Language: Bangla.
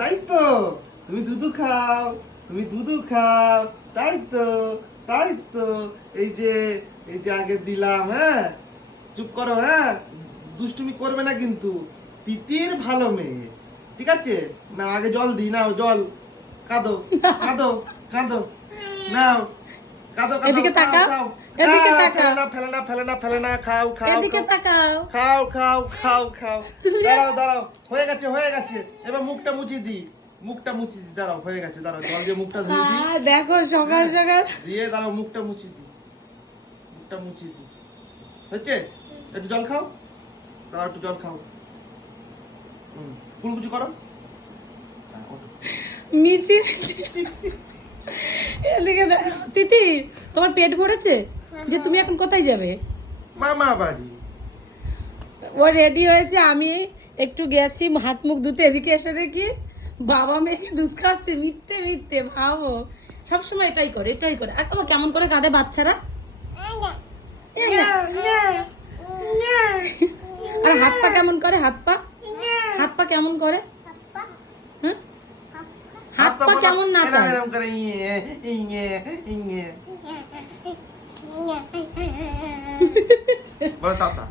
তাই তো, তুমি দুধু খাও, তুমি দুধু খাও, তাই তো, তাই তো। এই যে আগে দিলাম, হ্যাঁ চুপ করো, হ্যাঁ দুষ্টুমি করবে না কিন্তু। তিতির ভালো মেয়ে, ঠিক আছে? না আগে জল দিই, নাও জল, কাঁদো কাঁদো কাঁদো, নাও কাঁদো কাঁদো, এদিকে খাও তাকাও, খাও। এদিকে আহ, তাকাও, ফেলে না, খাও খাও এদিকে খাও। তাকাও। খাও খাও খাও খাও। দাঁড়াও দাঁড়াও, হয়ে গেছে হয়ে গেছে। এবার মুখটা মুছি দি, মুখটা মুছি দি, দাঁড়াও হয়ে গেছে, দাঁড়াও জল দিয়ে মুখটা ধুয়ে দি। দেখো সকাল সকাল দিয়ে দাঁড়াও মুখটা মুছি দি, মুখটা মুছি দি। হচ্ছে? একটু জল খাও, দাঁড়াও একটু জল খাও। কুলকুচি করো। হ্যাঁ, ওঠো। মিচি এদিকে তিতি, তোমার পেট ভরেছে যে তুমি এখন কোথায় যাবে? মামা বাড়ি। ও রেডি হয়েছে, আমি একটু গেছি হাত মুখ ধুতে, এদিকে এসে দেখি বাবা মেয়েকে দুধ খাচ্ছে। মিথ্যে মিথ্যে ভাবো, সবসময় এটাই করে এটাই করে। আর তোমার কেমন করে কাঁদে বাচ্চারা। আর হাত পা কেমন করে, হাত পা, হাত পা কেমন করে, হ্যাঁ হাত পা কেমন নাচায়? এরকম করে ইয়ে ইয়ে ইয়ে। বলো টাটা।